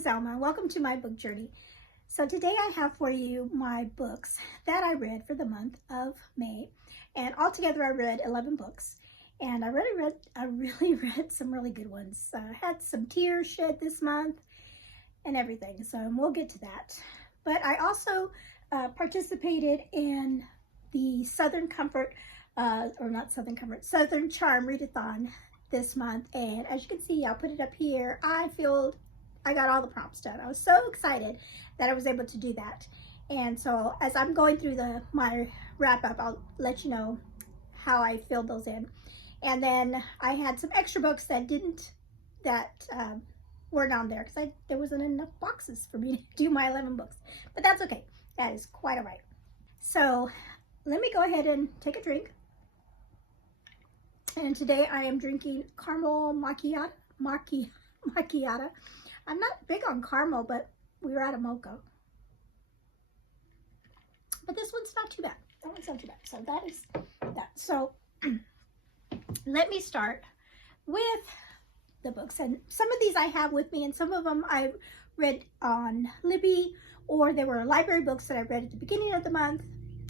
is Alma. Welcome to my book journey. So today I have for you my books that I read for the month of May. And altogether I read 11 books. And I really read some really good ones. I had some tears shed this month and everything. So we'll get to that. But I also participated in the Southern Charm Readathon this month, and as you can see, I'll put it up here. I got all the prompts done. I was so excited that I was able to do that. And so as I'm going through my wrap up, I'll let you know how I filled those in. And then I had some extra books that weren't on there because there wasn't enough boxes for me to do my 11 books. But that's okay. That is quite all right. So let me go ahead and take a drink. And today I am drinking caramel macchiato. I'm not big on caramel, but we were out of mocha. But this one's not too bad. That one's not too bad. So that is that. So let me start with the books. And some of these I have with me, and some of them I read on Libby, or they were library books that I read at the beginning of the month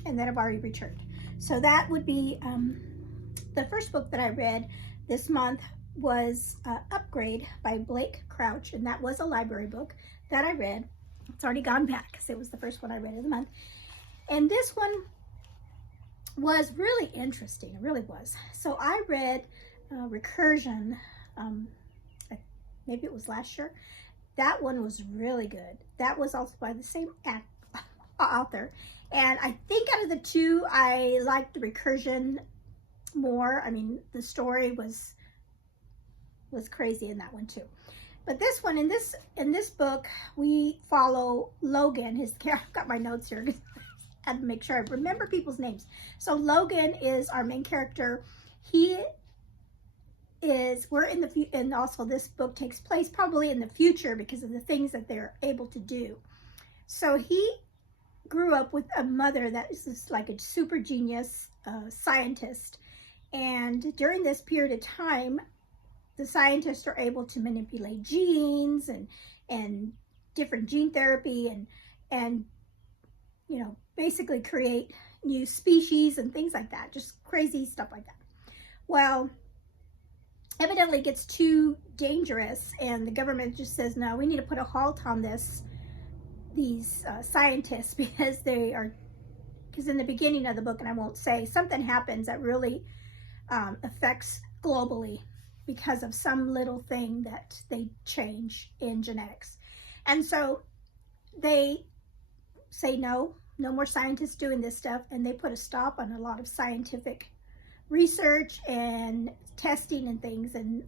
and that I've already returned. So that would be the first book that I read this month was Upgrade by Blake Crouch, and that was a library book that I read. It's already gone back because it was the first one I read of the month. And this one was really interesting. It really was. So I read Recursion, maybe it was last year. That one was really good. That was also by the same author. And I think out of the two, I liked the Recursion more. I mean, the story was crazy in that one too. But this one, in this book, we follow Logan. I've got my notes here because I had to make sure I remember people's names. So Logan is our main character. And also this book takes place probably in the future because of the things that they're able to do. So he grew up with a mother that is just like a super genius scientist. And during this period of time, the scientists are able to manipulate genes and different gene therapy and basically create new species and things like that. Just crazy stuff like that. Well, evidently it gets too dangerous, and the government just says, no, we need to put a halt on these scientists because in the beginning of the book, and I won't say, something happens that really affects globally because of some little thing that they change in genetics. And so they say no more scientists doing this stuff, and they put a stop on a lot of scientific research and testing and things, and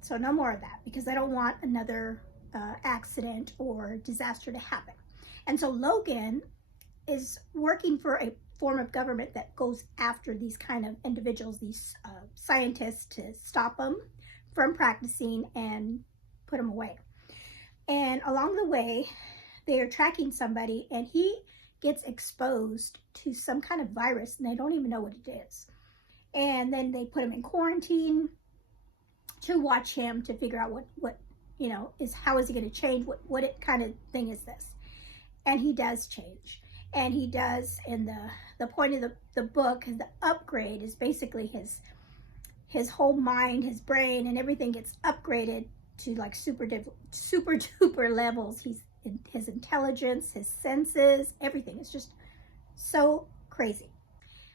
so no more of that because they don't want another accident or disaster to happen. And so Logan is working for a form of government that goes after these kind of individuals, these scientists, to stop them from practicing and put them away. And along the way, they are tracking somebody, and he gets exposed to some kind of virus, and they don't even know what it is. And then they put him in quarantine to watch him to figure out how is he going to change? What kind of thing is this? And he does change. And he does, and the point of the book, the upgrade, is basically his whole mind, his brain, and everything gets upgraded to like super duper levels. His intelligence, his senses, everything is just so crazy.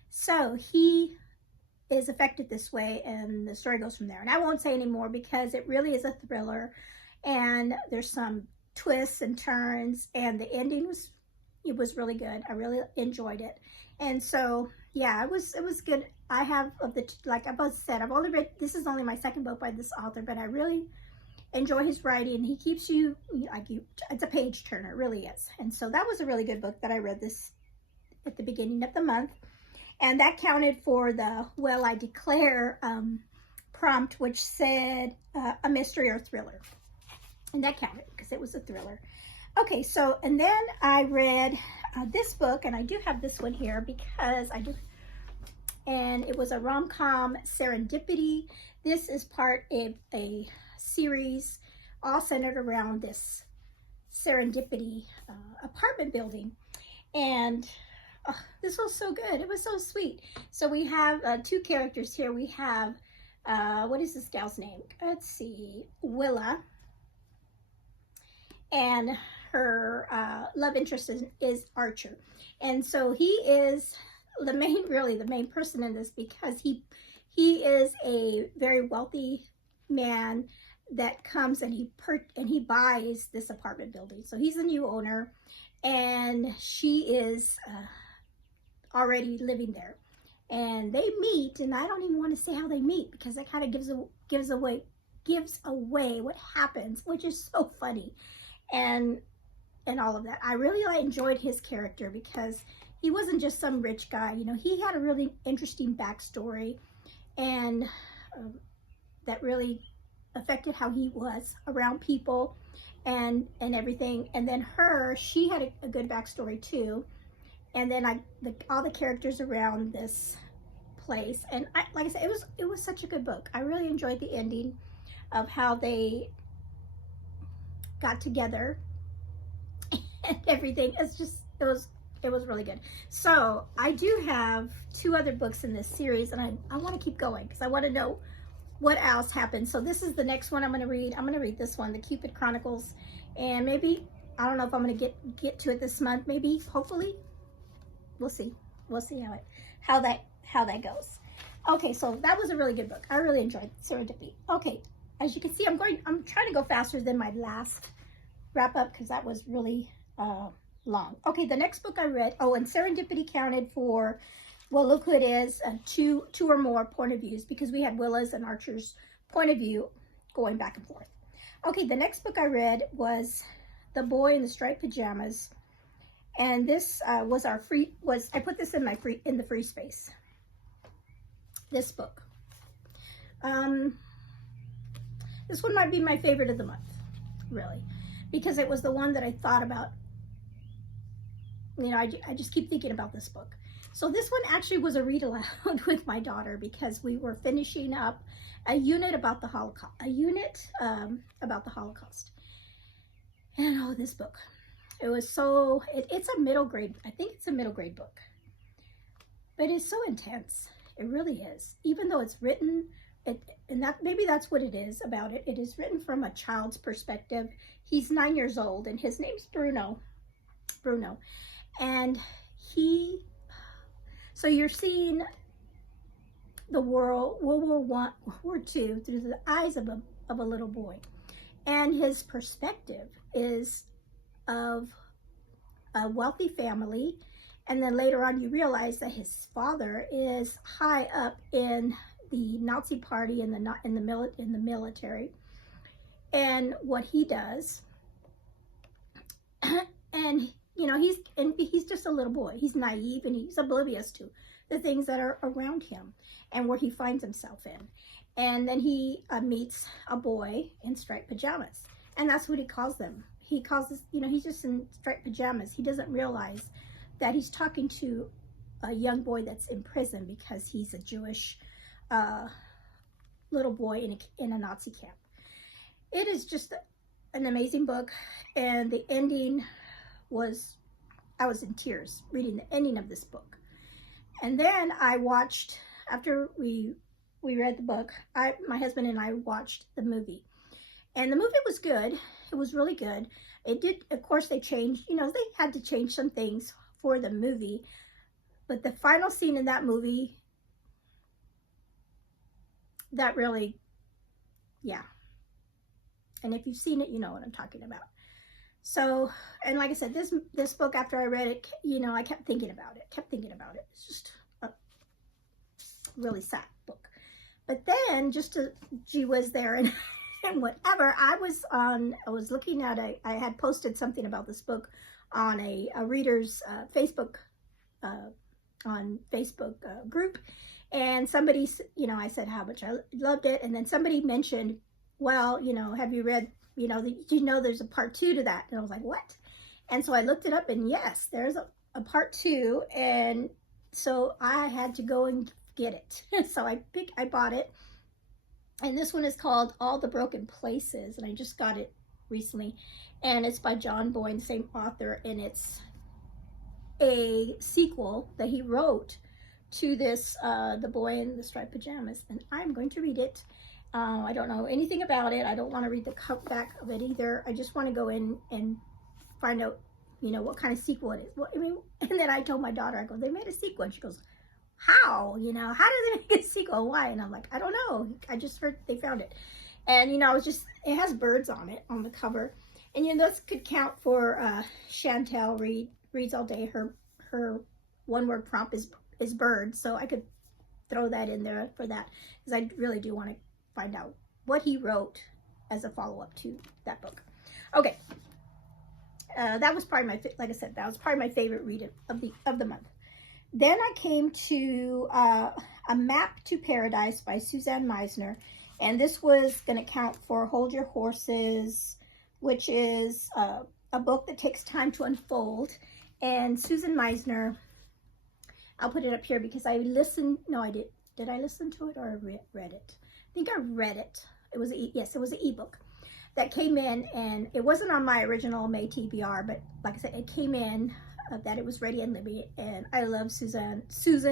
So he is affected this way, and the story goes from there. And I won't say any more because it really is a thriller, and there's some twists and turns, and the ending was really good. I really enjoyed it. And so yeah, it was good. I have, like I both said, I've only read, this is only my second book by this author, but I really enjoy his writing. He keeps you it's a page turner, it really is. And so that was a really good book that I read this at the beginning of the month. And that counted for the Well I Declare prompt, which said a mystery or thriller. And that counted because it was a thriller. Okay, so, and then I read this book, and I do have this one here because and it was a rom-com, Serendipity. This is part of a series all centered around this Serendipity apartment building. And this was so good. It was so sweet. So we have two characters here. We have, what is this gal's name? Let's see, Willa. And her love interest is Archer. And so he is the main person in this, because he is a very wealthy man that comes and he buys this apartment building. So he's the new owner, and she is already living there. And they meet, and I don't even want to say how they meet, because it kind of gives away what happens, which is so funny. And all of that. I really enjoyed his character, because he wasn't just some rich guy. You know, he had a really interesting backstory, and that really affected how he was around people and everything. And then she had a good backstory too. And then all the characters around this place. And like I said, it was such a good book. I really enjoyed the ending of how they got together and everything. It was really good. So I do have two other books in this series, and I want to keep going, because I want to know what else happened. So this is the next one I'm going to read. I'm going to read this one, The Cupid Chronicles, and maybe, I don't know if I'm going to get to it this month, maybe, hopefully. We'll see how that goes. Okay, so that was a really good book. I really enjoyed Serendipity. Okay, as you can see, I'm trying to go faster than my last wrap up, because that was really long. Okay, the next book I read, and Serendipity counted for, well, look who it is, two or more point of views, because we had Willa's and Archer's point of view going back and forth. Okay, the next book I read was The Boy in the Striped Pajamas, and this was I put this in the free space. This book. This one might be my favorite of the month, really, because it was the one that I thought about. You know, I just keep thinking about this book. So this one actually was a read aloud with my daughter, because we were finishing up a unit about the Holocaust. And this book. It was so, it's a middle grade, I think it's a middle grade book. But it's so intense. It really is. Even though it's written, maybe that's what it is about it. It is written from a child's perspective. He's 9 years old, and his name's Bruno. And so you're seeing the World War II through the eyes of a little boy. And his perspective is of a wealthy family. And then later on you realize that his father is high up in the Nazi party in the military. And what he does, and you know, he's just a little boy. He's naive, and he's oblivious to the things that are around him and where he finds himself in. And then he meets a boy in striped pajamas, and that's what he calls them. He calls this, you know, he's just in striped pajamas. He doesn't realize that he's talking to a young boy that's in prison, because he's a Jewish little boy in a Nazi camp. It is just an amazing book, and the ending was, I was in tears reading the ending of this book. And then I watched, after we read the book, my husband and I watched the movie. And the movie was good. It was really good. It did, of course, they changed, you know, they had to change some things for the movie. But the final scene in that movie, that really, yeah. And if you've seen it, you know what I'm talking about. So, and like I said, this book, after I read it, you know, I kept thinking about it. It's just a really sad book. But then, just to gee whiz there and whatever, I was looking at I had posted something about this book on a reader's Facebook group, and somebody, you know, I said how much I loved it, and then somebody mentioned, well, you know, have you read, you know, there's a part 2 to that? And I was like, what? And so I looked it up, and yes, there's a part 2, and so I had to go and get it. So I bought it, And this one is called All the Broken Places, and I just got it recently. And it's by John Boyne, the same author, and it's a sequel that he wrote to this, The Boy in the Striped Pajamas, and I'm going to read it. I don't know anything about it. I don't want to read the back of it either. I just want to go in and find out, you know, what kind of sequel it is. Well, I mean, and then I told my daughter, I go, they made a sequel. And she goes, how? You know, how did they make a sequel? Why? And I'm like, I don't know. I just heard they found it. And, you know, it has birds on it, on the cover. And, you know, this could count for Chantel reads all day. Her one-word prompt is bird. So I could throw that in there for that, because I really do want to find out what he wrote as a follow-up to that book. Okay. That was probably like I said, that was probably my favorite read of the month. Then I came to A Map to Paradise by Suzanne Meisner, and this was going to count for Hold Your Horses, which is a book that takes time to unfold. And Susan Meisner, I'll put it up here because I listened. No, I did. Did I listen to it or read it? I think I read it. It was yes, it was an ebook that came in, and it wasn't on my original May TBR, but like I said, it came in that it was ready in Libby, and I love Susan,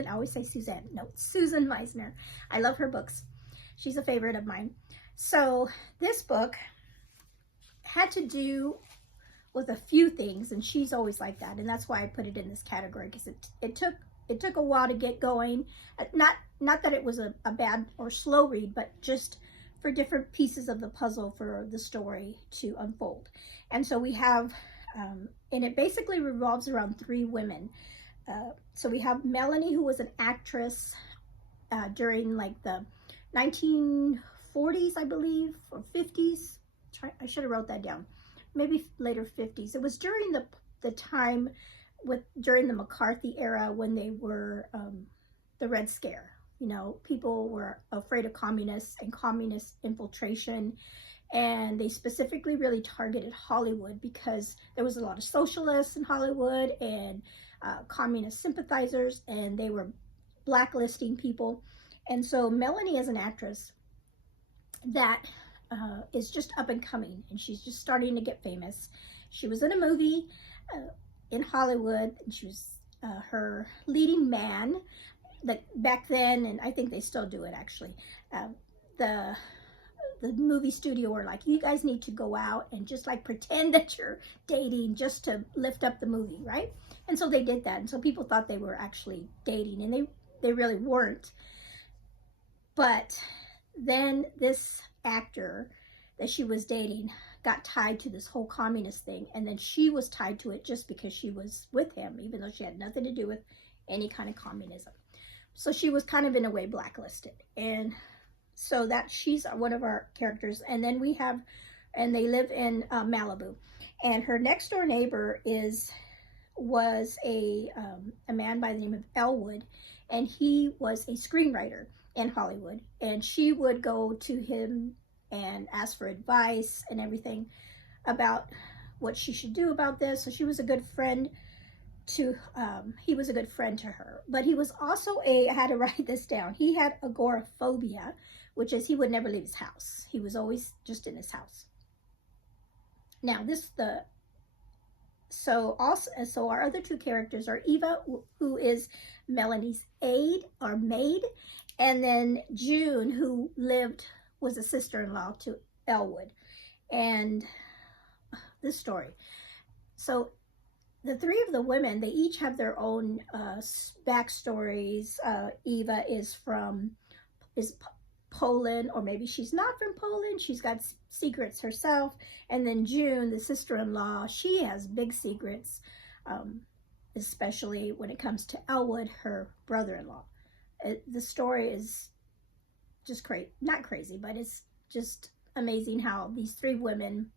I always say Suzanne, no, Susan Meisner. I love her books. She's a favorite of mine. So this book had to do with a few things, and she's always like that, and that's why I put it in this category, because it took a while to get going. Not that it was a bad or slow read, but just for different pieces of the puzzle for the story to unfold. And so we have, and it basically revolves around three women. So we have Melanie, who was an actress during like the 1940s, I believe, or 50s. I should have wrote that down. Maybe later 50s. It was during the time during the McCarthy era, when they were the Red Scare. You know, people were afraid of communists and communist infiltration, and they specifically really targeted Hollywood because there was a lot of socialists in Hollywood and communist sympathizers, and they were blacklisting people. And so Melanie is an actress that is just up and coming, and she's just starting to get famous. She was in a movie in Hollywood, and she was her leading man. That back then, and I think they still do it actually, the movie studio were like, you guys need to go out and just like pretend that you're dating just to lift up the movie, right? And so they did that, and so people thought they were actually dating, and they really weren't. But then this actor that she was dating got tied to this whole communist thing, and then she was tied to it just because she was with him, even though she had nothing to do with any kind of communism. So she was kind of in a way blacklisted, and so that she's one of our characters. And then we have, and they live in Malibu, and her next door neighbor was a man by the name of Elwood, and he was a screenwriter in Hollywood, and she would go to him and ask for advice and everything about what she should do about this. So she was a good friend to he was a good friend to her. But he was also I had to write this down, he had agoraphobia, which is he would never leave his house. He was always just in his house. Now so our other two characters are Eva, who is Melanie's maid, and then June, who was a sister-in-law to Elwood. And this story, so the three of the women, they each have their own backstories. Eva is Poland, or maybe she's not from Poland. She's got secrets herself. And then June, the sister-in-law, she has big secrets, especially when it comes to Elwood, her brother-in-law. The story is just not crazy, but it's just amazing how these three women,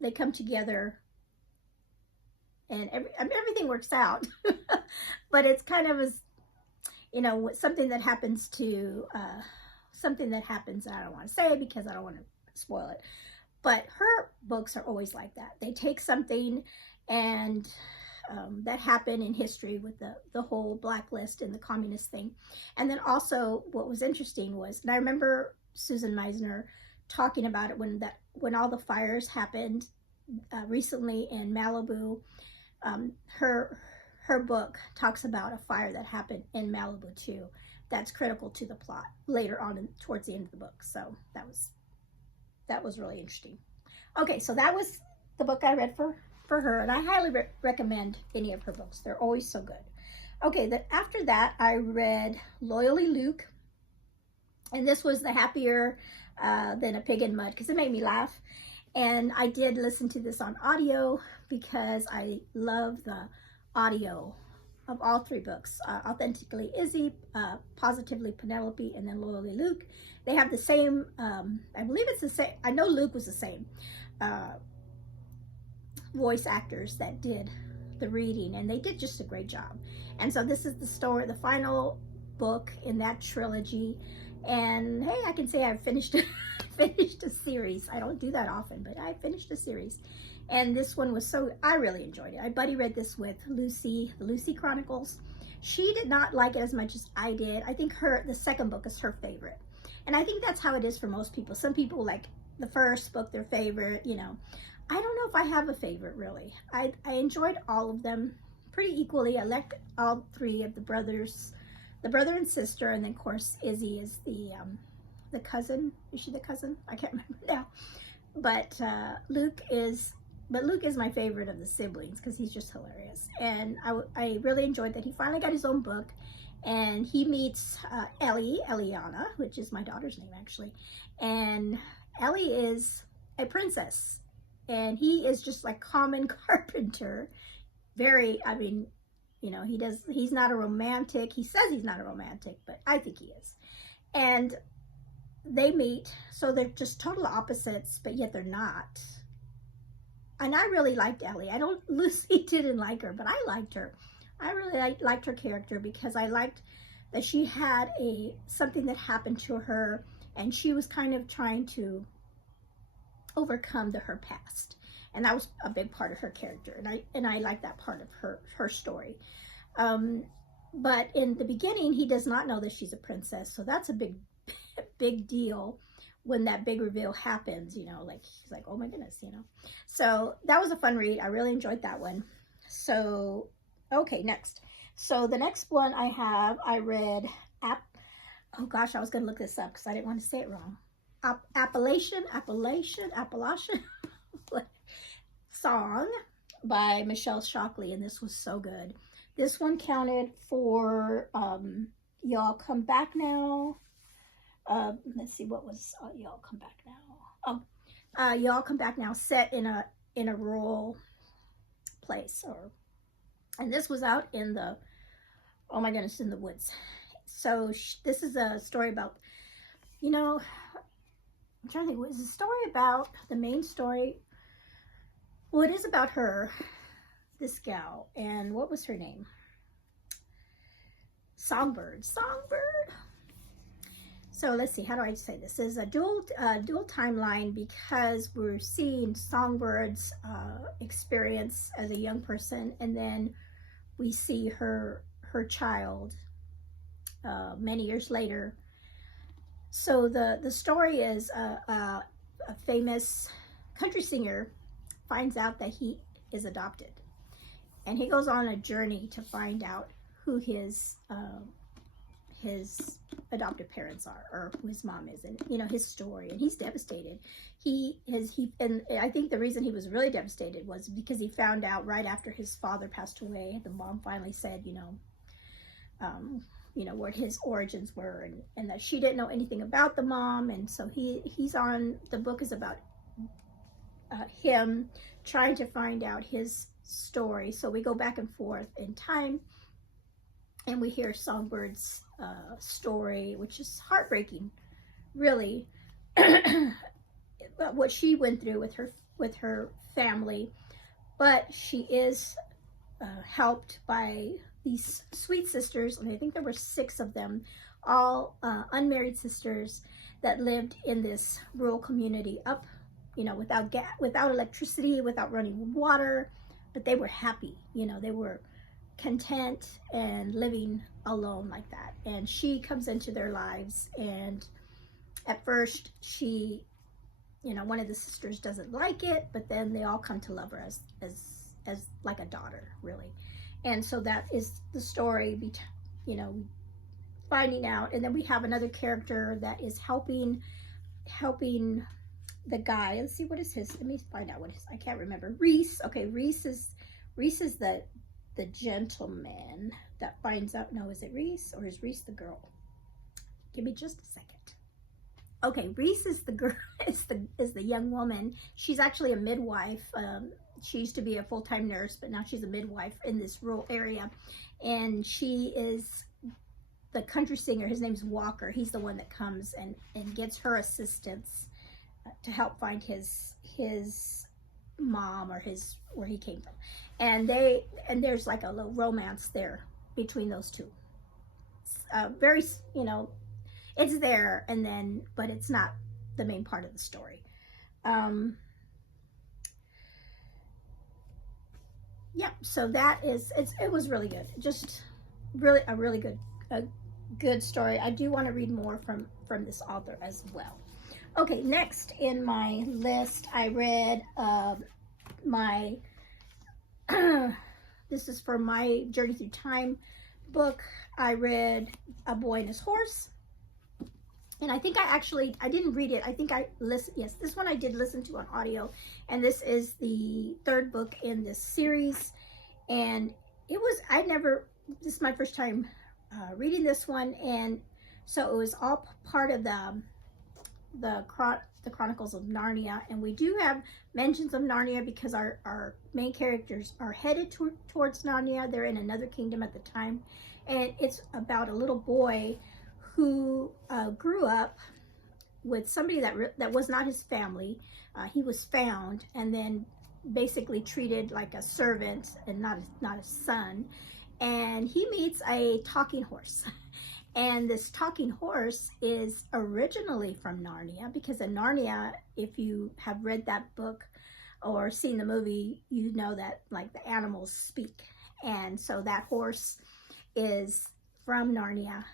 they come together, and everything works out. But it's kind of something that happens I don't want to say because I don't want to spoil it. But her books are always like that. They take something and that happened in history with the whole blacklist and the communist thing. And then also what was interesting was, and I remember Susan Meisner talking about it when all the fires happened recently in Malibu. Her book talks about a fire that happened in Malibu too. That's critical to the plot later on towards the end of the book. So that was really interesting. Okay, so that was the book I read for her, and I highly recommend any of her books. They're always so good. Okay, then after that, I read Loyally Luke, and this was the happier than a pig in mud because it made me laugh. And I did listen to this on audio because I love the audio of all three books, Authentically Izzy, Positively Penelope, and then Loyally Luke. They have the same, I believe it's the same, I know Luke was the same voice actors that did the reading, and they did just a great job. And so this is the story, the final book in that trilogy. And hey, I can say I've finished a series. I don't do that often, but I finished a series. And this one was I really enjoyed it. Buddy read this with Lucy, the Lucy Chronicles. She did not like it as much as I did. I think the second book is her favorite. And I think that's how it is for most people. Some people like the first book, their favorite, you know. I don't know if I have a favorite, really. I enjoyed all of them pretty equally. I liked all three of the brothers, the brother and sister, and then of course Izzy is the cousin. Is she the cousin? I can't remember now. But Luke is my favorite of the siblings because he's just hilarious. And I really enjoyed that he finally got his own book, and he meets Eliana, which is my daughter's name actually. And Ellie is a princess, and he is just like common carpenter. Very, I mean, you know, he's not a romantic. He says he's not a romantic, but I think he is. And they meet, so they're just total opposites, but yet they're not. And I really liked Ellie. Lucy didn't like her, but I liked her. I really liked her character because I liked that she had something that happened to her, and she was kind of trying to overcome her past. And that was a big part of her character, and I like that part of her story. But in the beginning, he does not know that she's a princess, so that's a big deal when that big reveal happens, you know, like he's like, oh my goodness, you know. So that was a fun read. I really enjoyed that one. So okay, next. So the next one I read oh gosh, I was gonna look this up because I didn't want to say it wrong. Appalachian Song by Michelle Shockley, and this was so good. This one counted for Y'all Come Back Now. Let's see, what was Y'all Come Back Now? Oh, Y'all Come Back Now, set in a rural place, and this was out in the, oh my goodness, in the woods. So this is a story about, you know, I'm trying to think, was the story about the main story? Well, it is about her, this gal, and what was her name? Songbird. So let's see, how do I say this? This is a dual timeline because we're seeing Songbird's experience as a young person, and then we see her child many years later. So the story is a famous country singer finds out that he is adopted, and he goes on a journey to find out who his adoptive parents are, or who his mom is, and you know his story. And he's devastated. And I think the reason he was really devastated was because he found out right after his father passed away. The mom finally said, you know, what his origins were, and that she didn't know anything about the mom. And so the book is about him trying to find out his story. So we go back and forth in time, and we hear Songbird's story, which is heartbreaking, really, what she went through with her family. But she is helped by these sweet sisters, and I think there were 6 of them, all unmarried sisters that lived in this rural community up, you know, without electricity, without running water, but they were happy, you know, they were content and living alone like that. And she comes into their lives, and at first she, you know, one of the sisters doesn't like it, but then they all come to love her as like a daughter, really. And so that is the story, you know, finding out. And then we have another character that is helping the guy. Let's see, what is his, let me find out what his, I can't remember. Reese. Okay, Reese is the gentleman that finds out. No, is it Reese, or is Reese the girl? Give me just a second. Okay, Reese is the girl, is the young woman. She's actually a midwife. She used to be a full-time nurse, but now she's a midwife in this rural area. And she is the country singer. His name's Walker. He's the one that comes and gets her assistance to help find his mom, or where he came from. And there's like a little romance there between those two. Very, you know, it's there, and then, but it's not the main part of the story. Yeah, so that is, it was really good. Just really a really good story. I do want to read more from this author as well. Okay, next in my list, I read my this is for my Journey Through Time book. I read A Boy and His Horse. And I think I didn't read it. I think I listened. Yes, this one I did listen to on audio. And this is the third book in this series. And this is my first time reading this one. And so it was all part of the Chronicles of Narnia. And we do have mentions of Narnia because our main characters are headed towards Narnia. They're in another kingdom at the time. And it's about a little boy who grew up with somebody that was not his family. He was found and then basically treated like a servant and not a son. And he meets a talking horse. And this talking horse is originally from Narnia, because in Narnia, if you have read that book or seen the movie, you know that like the animals speak. And so that horse is from Narnia.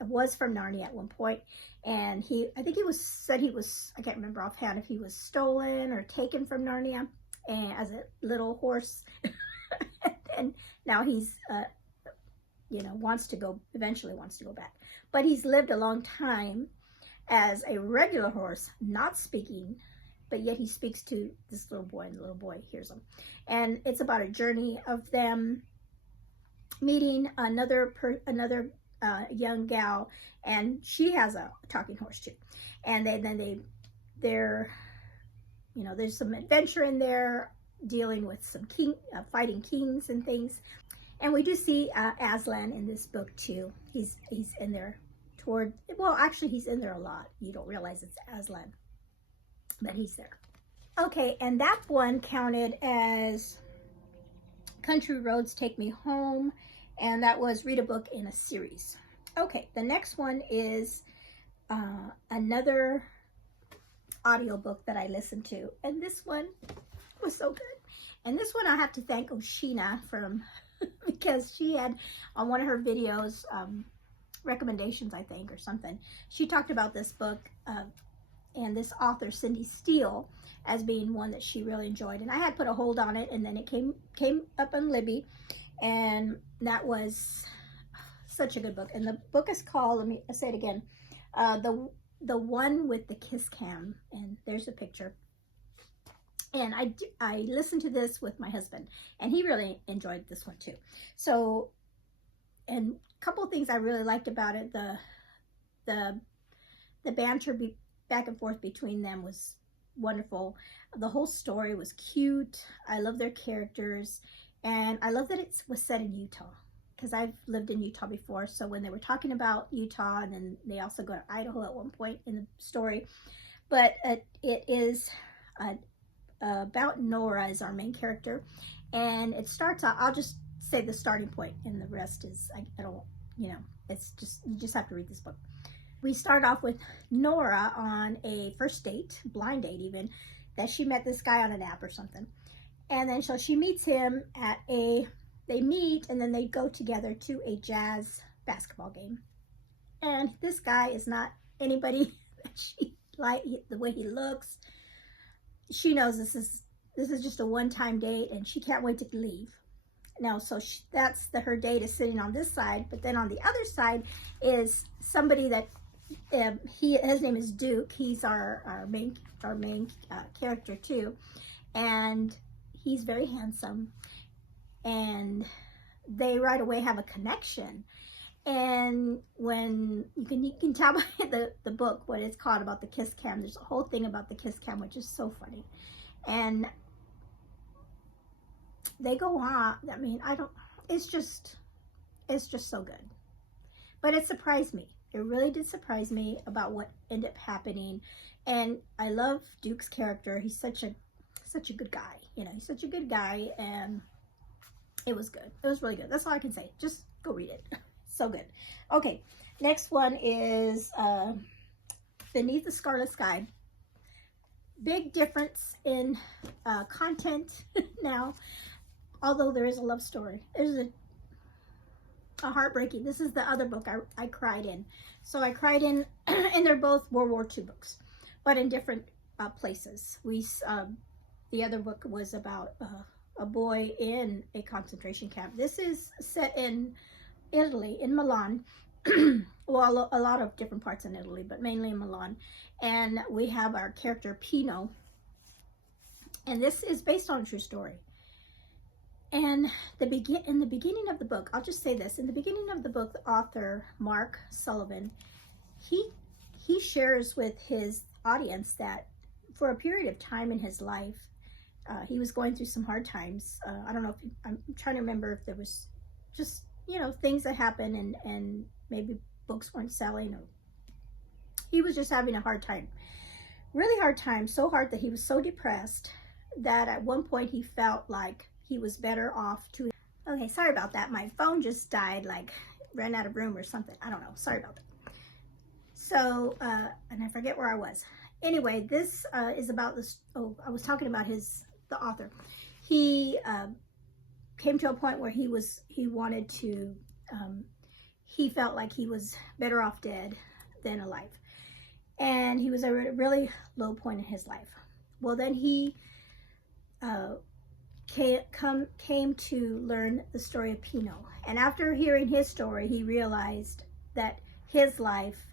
It was from Narnia at one point, and I think I can't remember offhand if he was stolen or taken from Narnia and as a little horse. And now he's you know, eventually wants to go back, but he's lived a long time as a regular horse, not speaking, but yet he speaks to this little boy, and the little boy hears him. And it's about a journey of them meeting another young gal, and she has a talking horse too. And they're you know, there's some adventure in there, dealing with some fighting kings and things. And we do see Aslan in this book too. He's in there actually he's in there a lot. You don't realize it's Aslan, but he's there. Okay, and that one counted as Country Roads Take Me Home, and that was read a book in a series. Okay, the next one is another audiobook that I listened to, and this one was so good. And this one I have to thank Oshina because she had on one of her videos, recommendations, I think, or something, she talked about this book and this author, Cindy Steele, as being one that she really enjoyed. And I had put a hold on it, and then it came up on Libby, and that was such a good book. And the book is called, let me say it again, the One with the Kiss Cam, and there's a picture. And I listened to this with my husband, and he really enjoyed this one too. So, and a couple of things I really liked about it, the banter back and forth between them was wonderful. The whole story was cute. I love their characters, and I love that it was set in Utah, because I've lived in Utah before. So when they were talking about Utah, and then they also go to Idaho at one point in the story, but it is about Nora is our main character, and it starts out, I'll just say the starting point, and the rest is, I don't, you know, it's just, you just have to read this book. We start off with Nora on a first date, blind date even, that she met this guy on an app or something. And then so she meets him at they meet and then they go together to a jazz basketball game. And this guy is not anybody that she like, the way he looks. She knows this is just a one-time date and she can't wait to leave. Now, so that's her date is sitting on this side, but then on the other side is somebody that his name is Duke. He's our main character too, and he's very handsome, and they right away have a connection. And when you can tell by the book what it's called about the kiss cam. There's a whole thing about the kiss cam, which is so funny, and they go on. I mean, it's just so good. But it surprised me. It really did surprise me about what ended up happening. And I love Duke's character. He's such a good guy. You know, he's such a good guy, and it was good. It was really good. That's all I can say. Just go read it. So good. Okay, next one is Beneath the Scarlet Sky. Big difference in content now. Although there is a love story, there's a heartbreaking. This is the other book I cried in. So I cried in, and they're both World War II books, but in different places. The other book was about a boy in a concentration camp. This is set in Italy, in Milan. Well, a lot of different parts in Italy, but mainly in Milan. And we have our character Pino, and this is based on a true story. And in the beginning of the book, I'll just say this, in the beginning of the book, the author, Mark Sullivan, he shares with his audience that for a period of time in his life, he was going through some hard times. I don't know if I'm trying to remember if there was just, you know, things that happened and maybe books weren't selling, or he was just having a hard time, really hard time, so hard that he was so depressed that at one point he felt like he was better off to... Okay, sorry about that. My phone just died, like ran out of room or something. I don't know. Sorry about that. So, and I forget where I was. Anyway, this is about this. Oh, I was talking about the author. He came to a point where he wanted to, he felt like he was better off dead than alive. And he was at a really low point in his life. Well, then he came to learn the story of Pino. And after hearing his story, he realized that his life,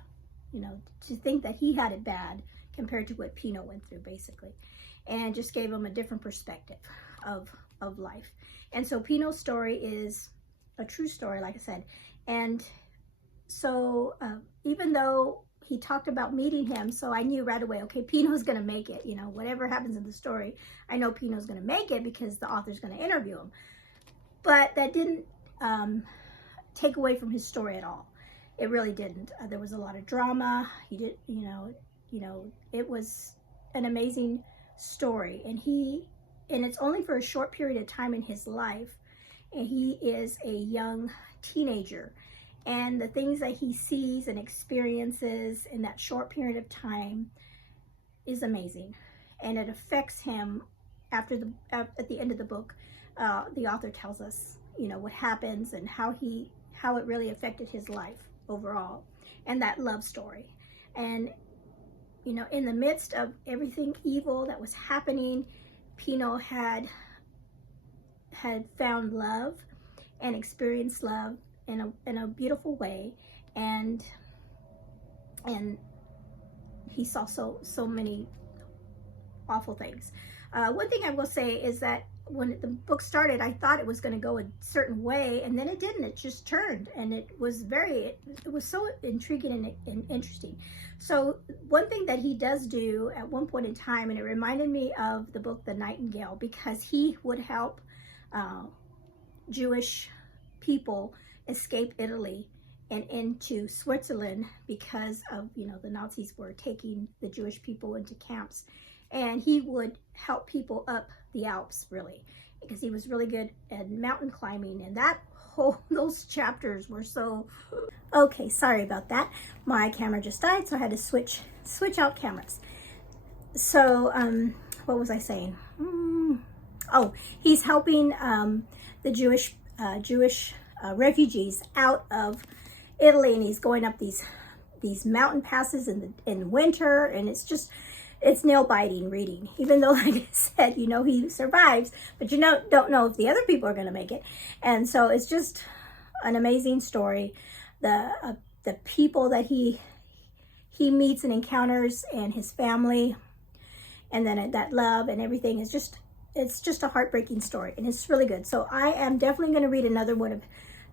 you know, to think that he had it bad compared to what Pino went through, basically, and just gave him a different perspective of life. And so Pino's story is a true story, like I said. And so even though he talked about meeting him, so I knew right away, okay, Pino's going to make it. You know, whatever happens in the story, I know Pino's going to make it because the author's going to interview him. But that didn't take away from his story at all. It really didn't. There was a lot of drama. He did, you know, it was an amazing story. And it's only for a short period of time in his life. And he is a young teenager. And the things that he sees and experiences in that short period of time is amazing. And it affects him at the end of the book. The author tells us, you know, what happens and how it really affected his life overall, and that love story. And, you know, in the midst of everything evil that was happening, Pino had found love and experienced love in a beautiful way, and he saw so many awful things. One thing I will say is that when the book started, I thought it was going to go a certain way, and then it didn't. It just turned, and it was so intriguing and interesting. So one thing that he does do at one point in time, and it reminded me of the book The Nightingale, because he would help Jewish people escape Italy and into Switzerland because of, you know, the Nazis were taking the Jewish people into camps. And he would help people up the Alps, really, because he was really good at mountain climbing. And those chapters were so... Okay, sorry about that. My camera just died, so I had to switch out cameras. So, what was I saying? Oh, he's helping the Jewish refugees out of Italy, and he's going up these mountain passes in winter, and it's nail-biting reading. Even though, like I said, he survives, but don't know if the other people are going to make it. And so it's just an amazing story. The people that he meets and encounters, and his family, and then that love and everything is it's just a heartbreaking story, and it's really good. So I am definitely going to read another one of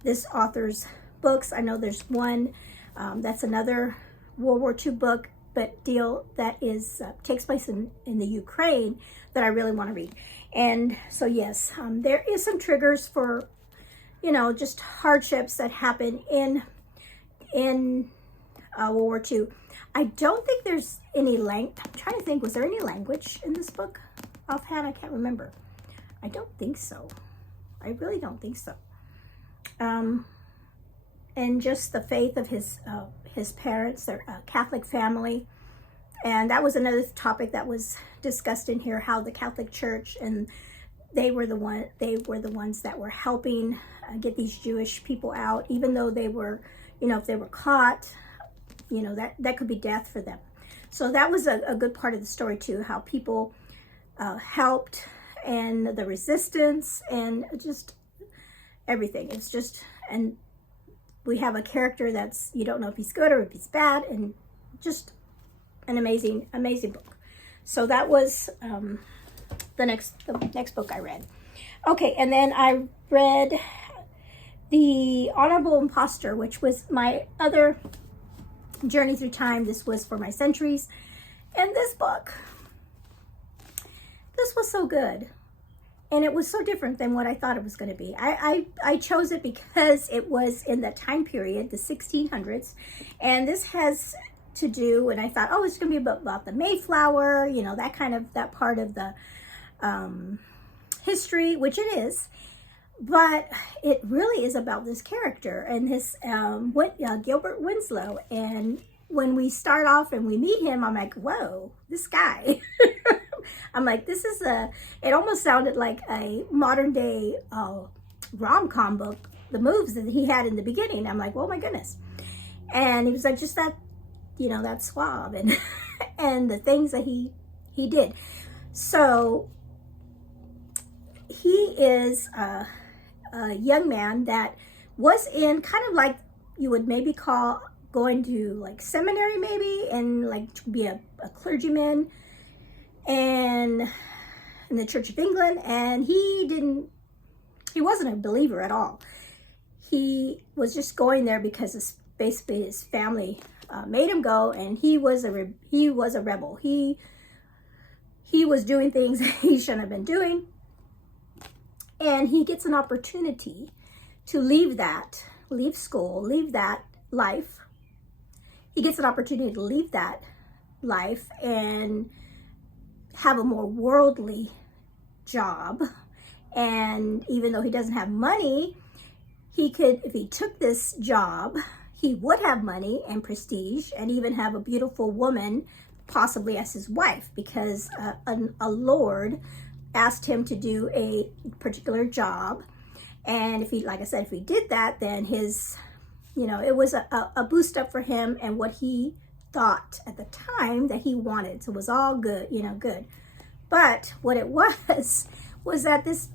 this author's books. I know there's one that's another World War II book, but that is takes place in the Ukraine, that I really want to read. And so yes, there is some triggers for just hardships that happen in World War II. I don't think there's any I'm trying to think, was there any language in this book? Offhand, I can't remember. I don't think so. I really don't think so. And just the faith of his parents, their Catholic family. And that was another topic that was discussed in here, how the Catholic Church, and they were the ones that were helping get these Jewish people out, even though they were, if they were caught, that could be death for them. So that was a good part of the story too, how people helped, and the resistance, and just everything. It's just, and we have a character that's, you don't know if he's good or if he's bad, and just an amazing book. So that was the next book I read. Okay, and then I read The Honorable Imposter, which was my other journey through time. This was for my centuries. And this book, this was so good. And it was so different than what I thought it was going to be. I chose it because it was in that time period, the 1600s. And this has to do, and I thought, oh, it's going to be about the Mayflower, that part of the history, which it is. But it really is about this character and his Gilbert Winslow. And when we start off and we meet him, I'm like, whoa, this guy. I'm like, it almost sounded like a modern day rom-com book, the moves that he had in the beginning. I'm like, oh my goodness. And he was like, just that, that suave, and and the things that he did. So he is a young man that was in kind of like you would maybe call going to like seminary maybe, and like to be a clergyman and in the Church of England. And he wasn't a believer at all. He was just going there because basically his family made him go, and he was a rebel. He was doing things that he shouldn't have been doing, and he gets an opportunity to leave school, leave that life. He gets an opportunity to leave that life and have a more worldly job. And even though he doesn't have money, he could, if he took this job, he would have money and prestige, and even have a beautiful woman possibly as his wife, because a lord asked him to do a particular job. And if he, like I said, if he did that, then his, it was a boost up for him and what he thought at the time that he wanted. So it was all good, good. But what it was that this,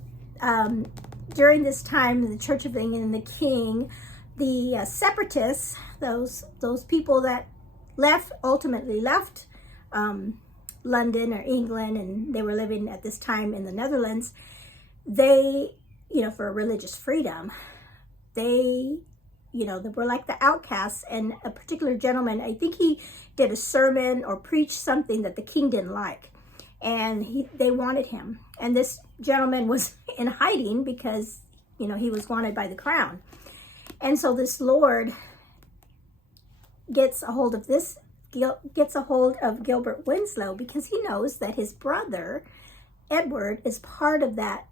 during this time, the Church of England and the king, the separatists, those people that ultimately left London or England, and they were living at this time in the Netherlands, they, for religious freedom, they were like the outcasts. And a particular gentleman, I think he did a sermon or preached something that the king didn't like, and they wanted him. And this gentleman was in hiding because, he was wanted by the crown. And so this lord gets a hold of Gilbert Winslow, because he knows that his brother, Edward, is part of that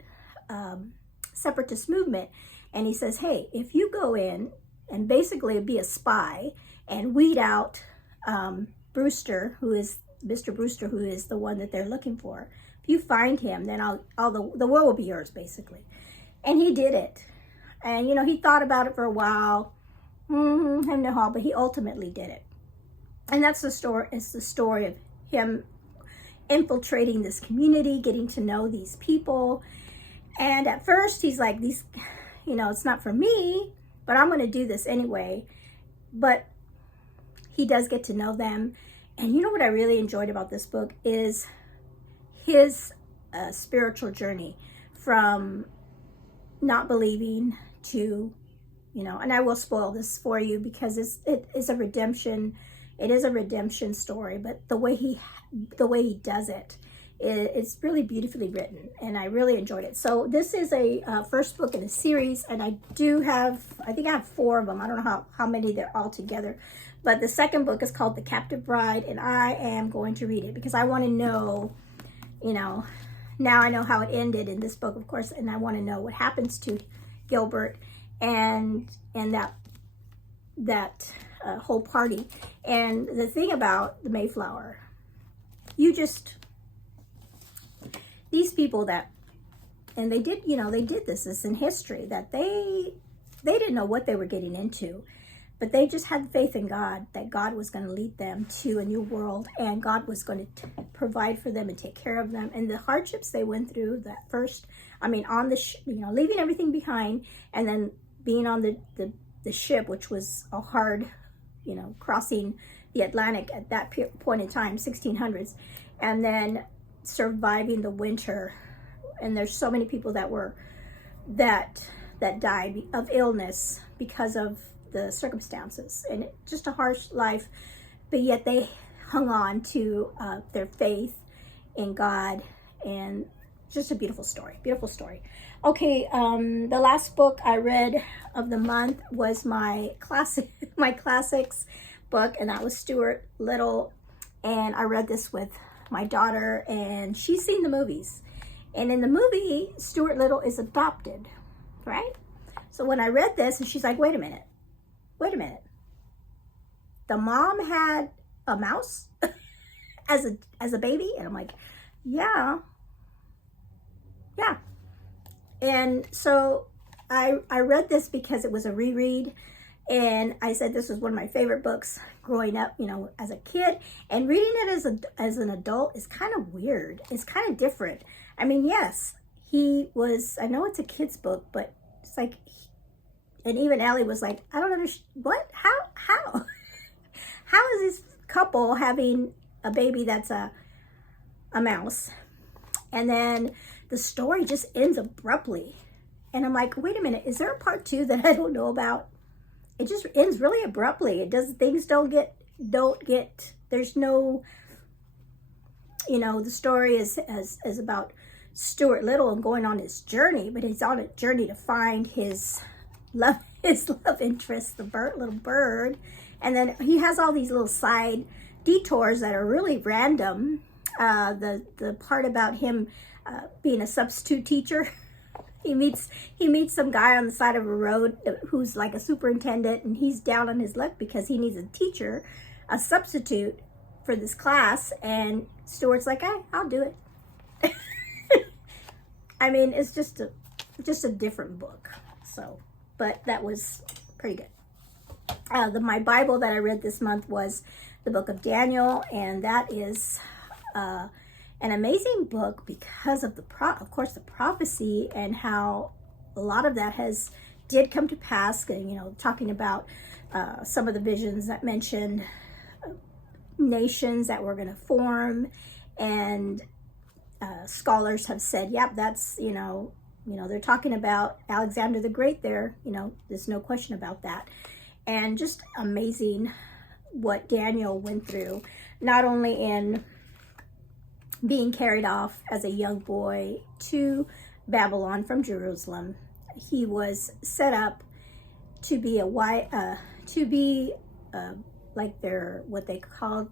separatist movement. And he says, hey, if you go in and basically be a spy and weed out Mr. Brewster, who is the one that they're looking for, if if you find him, then the world will be yours, basically. And he did it. And, you know, he thought about it for a while, but he ultimately did it. And that's the story. It's the story of him infiltrating this community, getting to know these people. And at first he's like, these, you know, it's not for me, but I'm going to do this anyway. But he does get to know them. And you know what I really enjoyed about this book is his spiritual journey from not believing to, you know, and I will spoil this for you because it is a redemption. It is a redemption story, but the way he does it, it's really beautifully written, and I really enjoyed it. So this is a first book in a series, and I think I have 4 of them. I don't know how many they're all together, but the second book is called The Captive Bride, and I am going to read it because I want to know, you know, now I know how it ended in this book, of course, and I want to know what happens to Gilbert and that whole party. And the thing about the Mayflower, these people that, and they did, you know, they did this in history, that they didn't know what they were getting into, but they just had faith in God, that God was going to lead them to a new world, and God was going to provide for them and take care of them. And the hardships they went through that first, I mean, on the, you know, leaving everything behind, and then being on the ship, which was a hard, you know, crossing the Atlantic at that point in time, 1600s, and then surviving the winter. And there's so many people that died of illness because of the circumstances, and just a harsh life, but yet they hung on to their faith in God, and just a beautiful story. Okay, the last book I read of the month was my classics book, and that was Stuart Little. And I read this with my daughter, and she's seen the movies. And in the movie, Stuart Little is adopted, right? So when I read this, and she's like, wait a minute. The mom had a mouse as a baby? And I'm like, yeah. And so I read this because it was a reread, and I said this was one of my favorite books growing up, you know, as a kid. And reading it as an adult is kind of weird. It's kind of different. I mean, yes, I know it's a kid's book, but it's like, and even Allie was like, I don't understand, what? How? How is this couple having a baby that's a mouse? And then the story just ends abruptly. And I'm like, wait a minute, is there a part 2 that I don't know about? It just ends really abruptly. Things don't get, there's no, you know, the story is about Stuart Little and going on his journey, but he's on a journey to find his love interest, the little bird. And then he has all these little side detours that are really random. The part about him being a substitute teacher, he meets some guy on the side of a road who's like a superintendent, and he's down on his luck because he needs a teacher, a substitute for this class. And Stuart's like, hey, I'll do it. I mean, it's just a different book. So, but that was pretty good. My Bible that I read this month was the book of Daniel, and that is an amazing book because of of course the prophecy, and how a lot of that did come to pass. And, you know, talking about some of the visions that mentioned nations that were going to form, and scholars have said, yep, that's, you know, they're talking about Alexander the Great there. You know, there's no question about that. And just amazing what Daniel went through, not only in being carried off as a young boy to Babylon from Jerusalem. He was set up to be like their, what they called,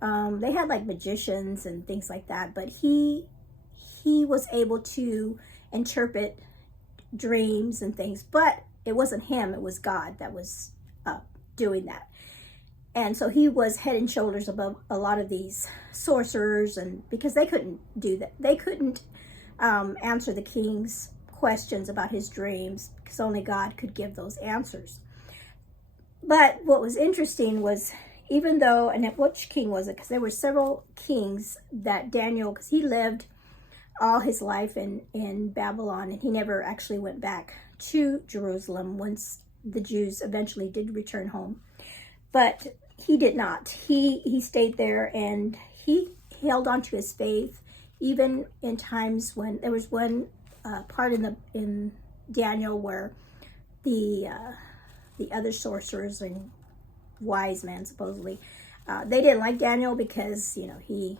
they had like magicians and things like that, but he was able to interpret dreams and things, but it wasn't him, it was God that was doing that. And so he was head and shoulders above a lot of these sorcerers, and because they couldn't do that, they couldn't answer the king's questions about his dreams, because only God could give those answers. But what was interesting was, even though, and which king was it? Because there were several kings that Daniel, because he lived all his life in Babylon, and he never actually went back to Jerusalem once the Jews eventually did return home. But he did not. He stayed there, and he held on to his faith, even in times when there was one part in Daniel where the other sorcerers and wise men, supposedly, they didn't like Daniel because, you know, he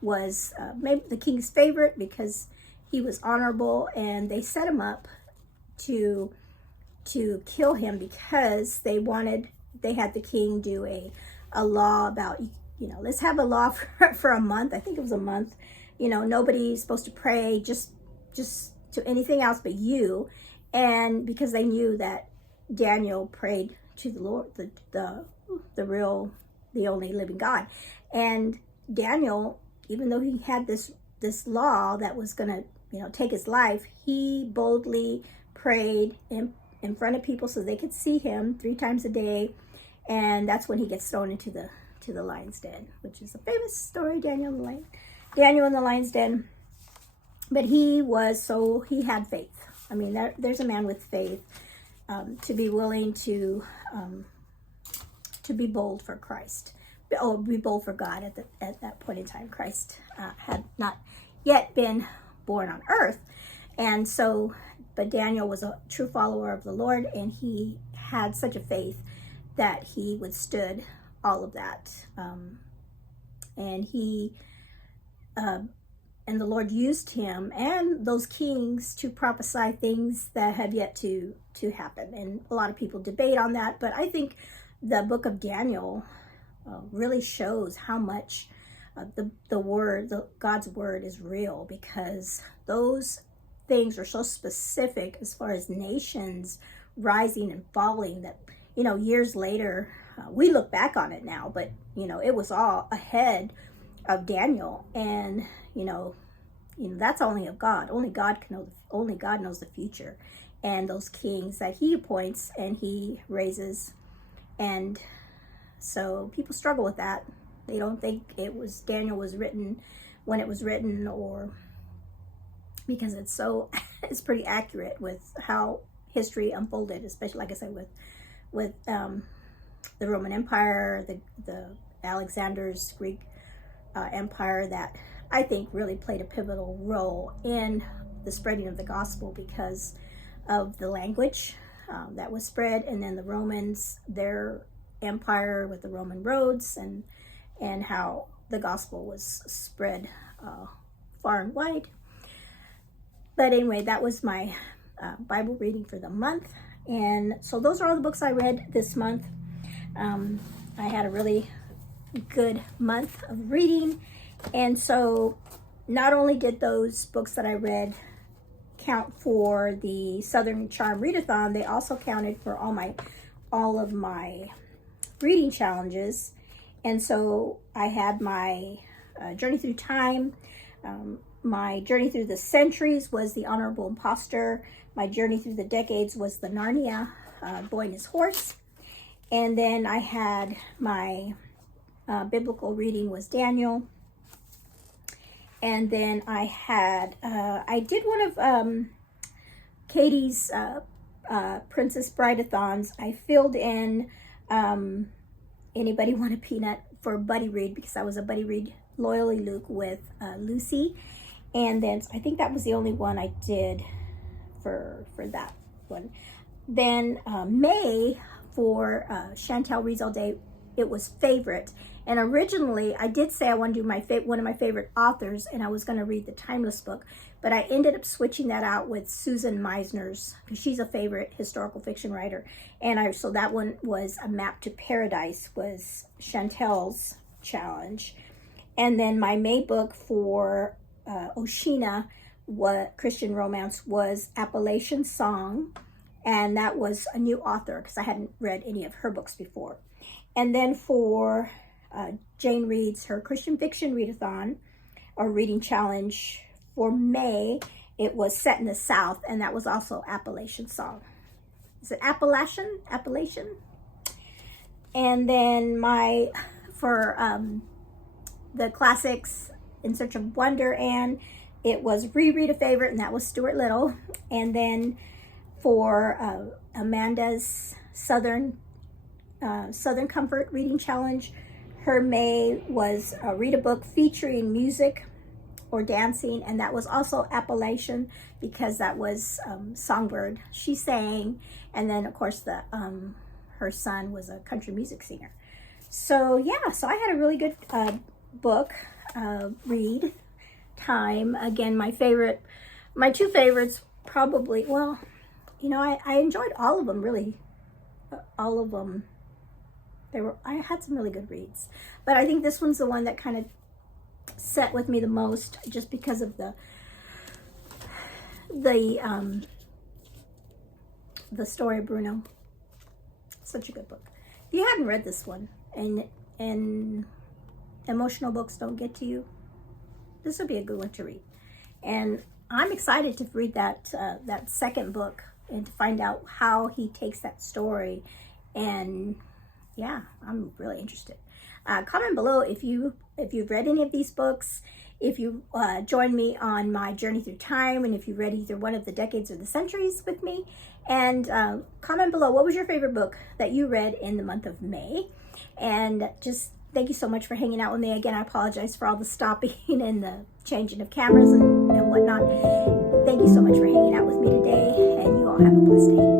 was maybe the king's favorite because he was honorable, and they set him up to kill him because they had the king do a law about, you know, let's have a law for a month. I think it was a month. You know, nobody's supposed to pray just to anything else but you. And because they knew that Daniel prayed to the Lord, the only living God. And Daniel, even though he had this law that was going to, you know, take his life, he boldly prayed in front of people so they could see him 3 times a day. And that's when he gets thrown into the lion's den, which is a famous story, Daniel in the lion's den. But he had faith. I mean, there's a man with faith, to be willing to be bold for Christ, or be bold for God at that point in time. Christ had not yet been born on earth, and so, but Daniel was a true follower of the Lord, and he had such a faith that he withstood all of that, and and the Lord used him and those kings to prophesy things that have yet to happen. And a lot of people debate on that, but I think the book of Daniel really shows how much God's word is real, because those things are so specific as far as nations rising and falling that, you know, years later, we look back on it now, but, you know, it was all ahead of Daniel. And, you know, that's only of God. Only God knows the future, and those kings that he appoints and he raises. And so people struggle with that. They don't think Daniel was written when it was written, or because it's pretty accurate with how history unfolded, especially, like I said, with the Roman Empire, the Alexander's Greek empire, that I think really played a pivotal role in the spreading of the gospel because of the language that was spread. And then the Romans, their empire with the Roman roads, and how the gospel was spread far and wide. But anyway, that was my Bible reading for the month. And so those are all the books I read this month. I had a really good month of reading. And so not only did those books that I read count for the Southern Charm Readathon, they also counted for all of my reading challenges. And so I had my Journey Through Time, my Journey Through the Centuries was the Honorable Imposter, my Journey Through the Decades was the Narnia, Boy and His Horse, and then I had my biblical reading was Daniel. And then I did one of Katie's Princess Brideathons. I filled in Anybody Want a Peanut for Buddy Read, because I was a Buddy Read Loyally Luke with Lucy. And then I think that was the only one I did for that one. Then May for Chantel Reads All Day, it was Favorite. And originally, I did say I want to do one of my favorite authors, and I was going to read the Timeless book, but I ended up switching that out with Susan Meisner's, because she's a favorite historical fiction writer. And so that one was A Map to Paradise, was Chantel's challenge. And then my May book for Oshina, Christian romance, was Appalachian Song, and that was a new author because I hadn't read any of her books before. And then for Jane Reads her Christian Fiction Readathon, or Reading Challenge, for May, it was Set in the South, and that was also Appalachian Song. Is it Appalachian? Appalachian? And then for the classics, In Search of Wonder, and it was Reread a Favorite, and that was Stuart Little. And then for Amanda's Southern Comfort Reading Challenge, her May was Read a Book featuring music or dancing, and that was also Appalachian because that was Songbird. She sang, and then of course her son was a country music singer. So yeah, so I had a really good book read time. Again, my two favorites probably, well, you know, I enjoyed all of them, really. All of them. I had some really good reads, but I think this one's the one that kind of set with me the most, just because of the story of Bruno. Such a good book. If you haven't read this one, and emotional books don't get to you, this would be a good one to read. And I'm excited to read that second book and to find out how he takes that story. And yeah, I'm really interested. Comment below if you've read any of these books, if you joined me on my journey through time, and if you read either one of the decades or the centuries with me. And comment below, what was your favorite book that you read in the month of May? And just thank you so much for hanging out with me. Again, I apologize for all the stopping and the changing of cameras and whatnot. Thank you so much for hanging out with me today, and you all have a blessed day.